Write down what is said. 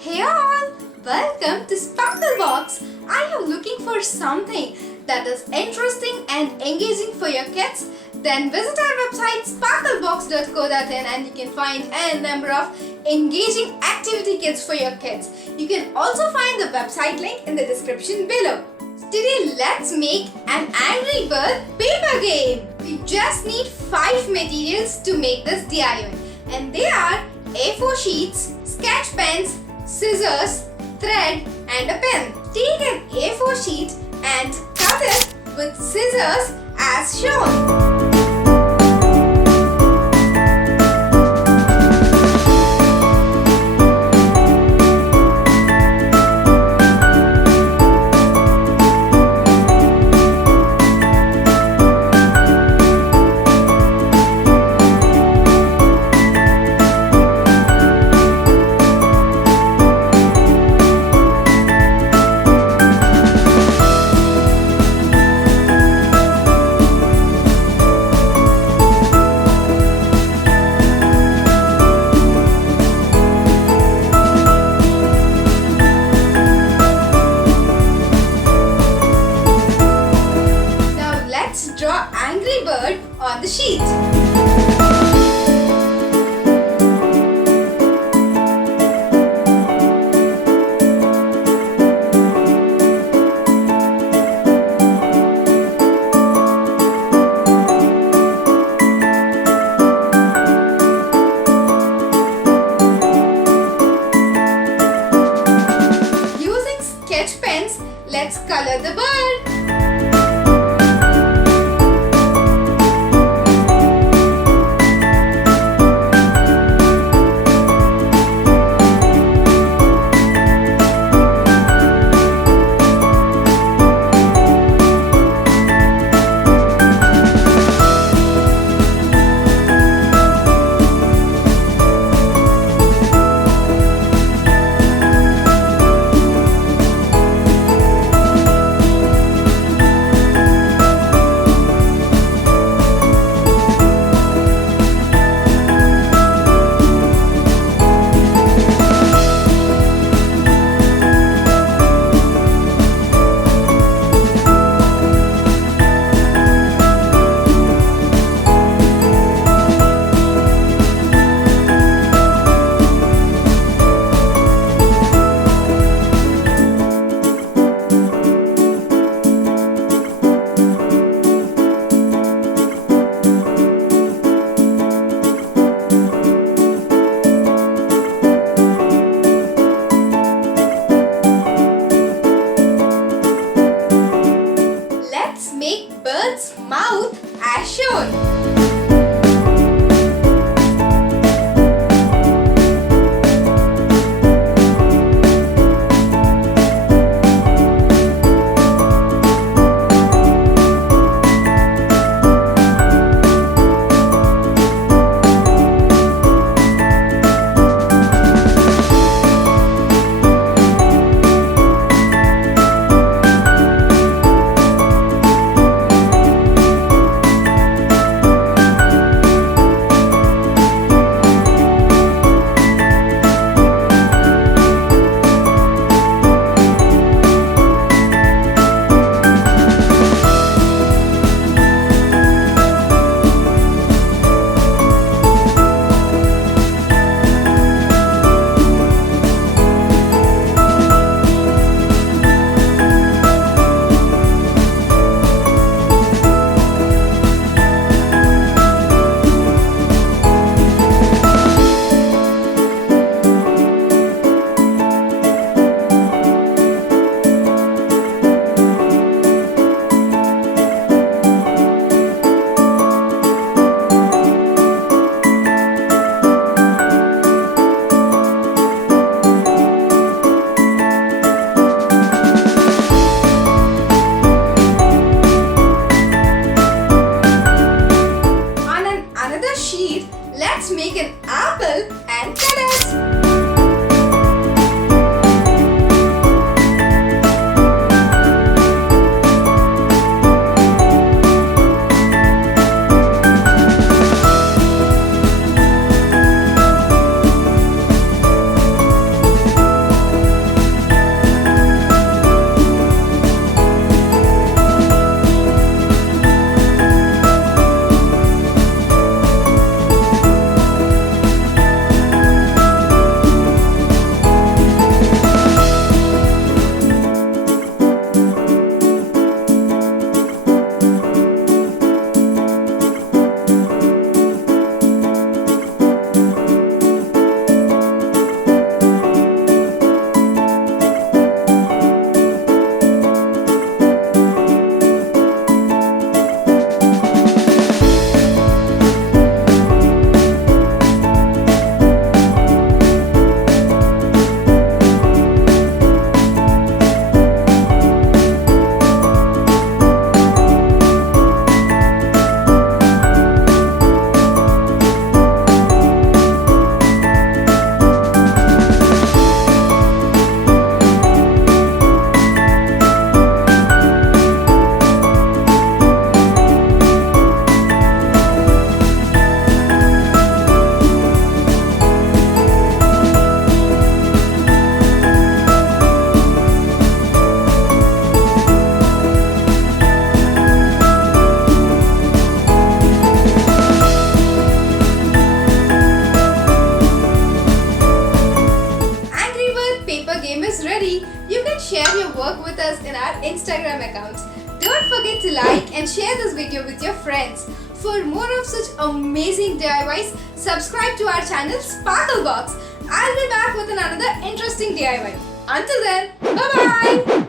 Hey all! Welcome to Sparklebox. Are you looking for something that is interesting and engaging for your kids? Then visit our website sparklebox.co.in and you can find a number of engaging activity kits for your kids. You can also find the website link in the description below. Today let's make an Angry Bird paper game. We just need 5 materials to make this DIY, and they are A4 sheets, sketch pens, scissors, thread and a pen. Take an A4 sheet and cut it with scissors as shown. Draw Angry Bird on the sheet. Using sketch pens, let's color the bird. Bird's mouth as shown. Let's make an apple and cut it. Instagram accounts. Don't forget to like and share this video with your friends. For more of such amazing DIYs, subscribe to our channel Sparklebox. I'll be back with another interesting DIY. Until then, bye-bye!